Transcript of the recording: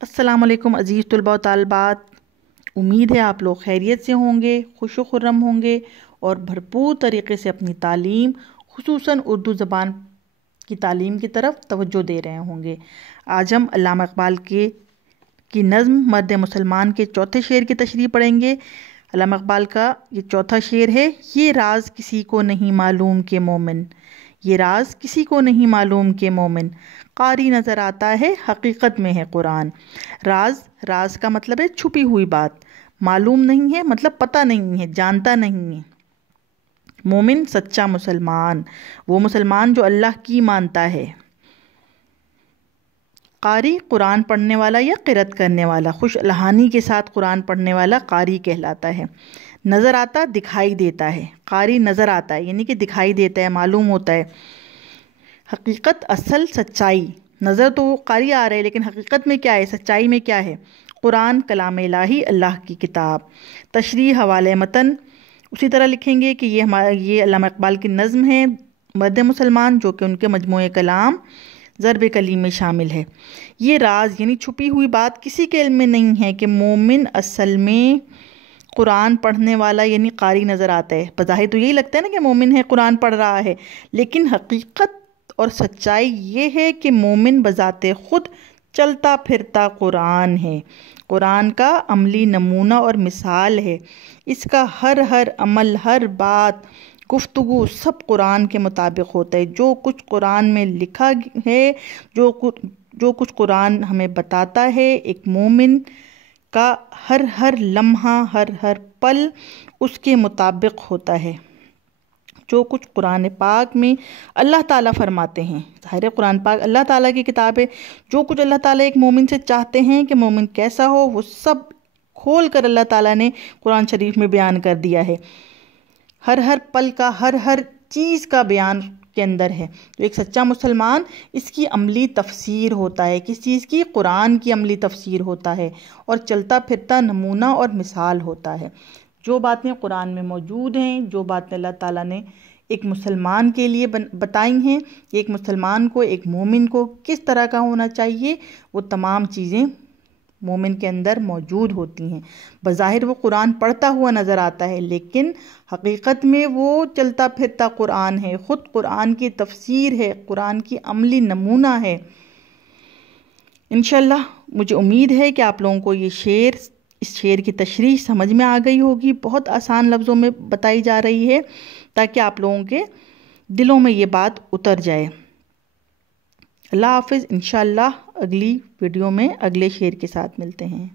السلام علیکم عزیز طلباء و طالبات، امید ہے آپ لوگ خیریت سے ہوں گے، خوش و خرم ہوں گے اور بھرپور طریقے سے اپنی تعلیم خصوصاً اردو زبان کی تعلیم کی طرف توجہ دے رہے ہوں گے۔ آج ہم علامہ اقبال کی نظم مرد مسلمان کے چوتھے شعر کی تشریح پڑھیں گے۔ علامہ اقبال کا یہ چوتھا شعر ہے، یہ راز کسی کو نہیں معلوم کہ مومن، یہ راز کسی کو نہیں معلوم کہ مومن، قاری نظر آتا ہے حقیقت میں ہے قرآن۔ راز کا مطلب ہے چھپی ہوئی بات، معلوم نہیں ہے مطلب پتہ نہیں ہے، جانتا نہیں ہے۔ مومن سچا مسلمان، وہ مسلمان جو اللہ کی مانتا ہے۔ قاری قرآن پڑھنے والا یا قرأت کرنے والا، خوش الحانی کے ساتھ قرآن پڑھنے والا قاری کہلاتا ہے۔ نظر آتا دکھائی دیتا ہے، قاری نظر آتا ہے یعنی کہ دکھائی دیتا ہے، معلوم ہوتا ہے۔ حقیقت اصل سچائی، نظر تو قاری آ رہا ہے لیکن حقیقت میں کیا ہے، سچائی میں کیا ہے؟ قرآن کلام الہی، اللہ کی کتاب۔ تشریح حوالے متن اسی طرح لکھیں گے کہ یہ علامہ اقبال کی نظم ہے مرد مسلمان، جو کہ ان کے مجموعہ کلام ضرب کلیم میں شامل ہے۔ یہ راز یعنی چھپی ہوئی بات کسی کے علم میں نہیں ہے کہ مومن اصل میں قرآن پڑھنے والا یعنی قاری نظر آتا ہے۔ بظاہر تو یہی لگتا ہے نا کہ مومن ہے، قرآن پڑھ رہا ہے، لیکن حقیقت اور سچائی یہ ہے کہ مومن بذات خود چلتا پھرتا قرآن ہے، قرآن کا عملی نمونہ اور مثال ہے۔ اس کا ہر عمل، ہر بات، گفتگو سب قرآن کے مطابق ہوتا ہے۔ جو کچھ قرآن میں لکھا ہے، جو کچھ قرآن ہمیں بتاتا ہے، ایک مومن کا ہر لمحہ، ہر پل اس کے مطابق ہوتا ہے۔ جو کچھ قرآن پاک میں اللہ تعالیٰ فرماتے ہیں، ظاہر قرآن پاک اللہ تعالیٰ کی کتاب ہے، جو کچھ اللہ تعالیٰ ایک مومن سے چاہتے ہیں کہ مومن کیسا ہو، وہ سب کھول کر اللہ تعالیٰ نے قرآن شریف میں بیان کر دیا ہے۔ ہر پل کا، ہر چیز کا بیان کے اندر ہے۔ تو ایک سچا مسلمان اس کی عملی تفسیر ہوتا ہے، کس چیز کی؟ قرآن کی عملی تفسیر ہوتا ہے اور چلتا پھرتا نمونہ اور مثال ہوتا ہے۔ جو باتیں قرآن میں موجود ہیں، جو باتیں اللہ تعالیٰ نے ایک مسلمان کے لیے بتائی ہیں، ایک مسلمان کو، ایک مومن کو کس طرح کا ہونا چاہیے، وہ تمام چیزیں مومن کے اندر موجود ہوتی ہیں۔ بظاہر وہ قرآن پڑھتا ہوا نظر آتا ہے، لیکن حقیقت میں وہ چلتا پھرتا قرآن ہے، خود قرآن کی تفسیر ہے، قرآن کی عملی نمونہ ہے۔ انشاءاللہ مجھے امید ہے کہ آپ لوگوں کو اس شعر کی تشریح سمجھ میں آ گئی ہوگی، بہت آسان لفظوں میں بتائی جا رہی ہے تاکہ آپ لوگوں کے دلوں میں یہ بات اتر جائے۔ اللہ حافظ، انشاءاللہ اگلی ویڈیو میں اگلے شعر کے ساتھ ملتے ہیں۔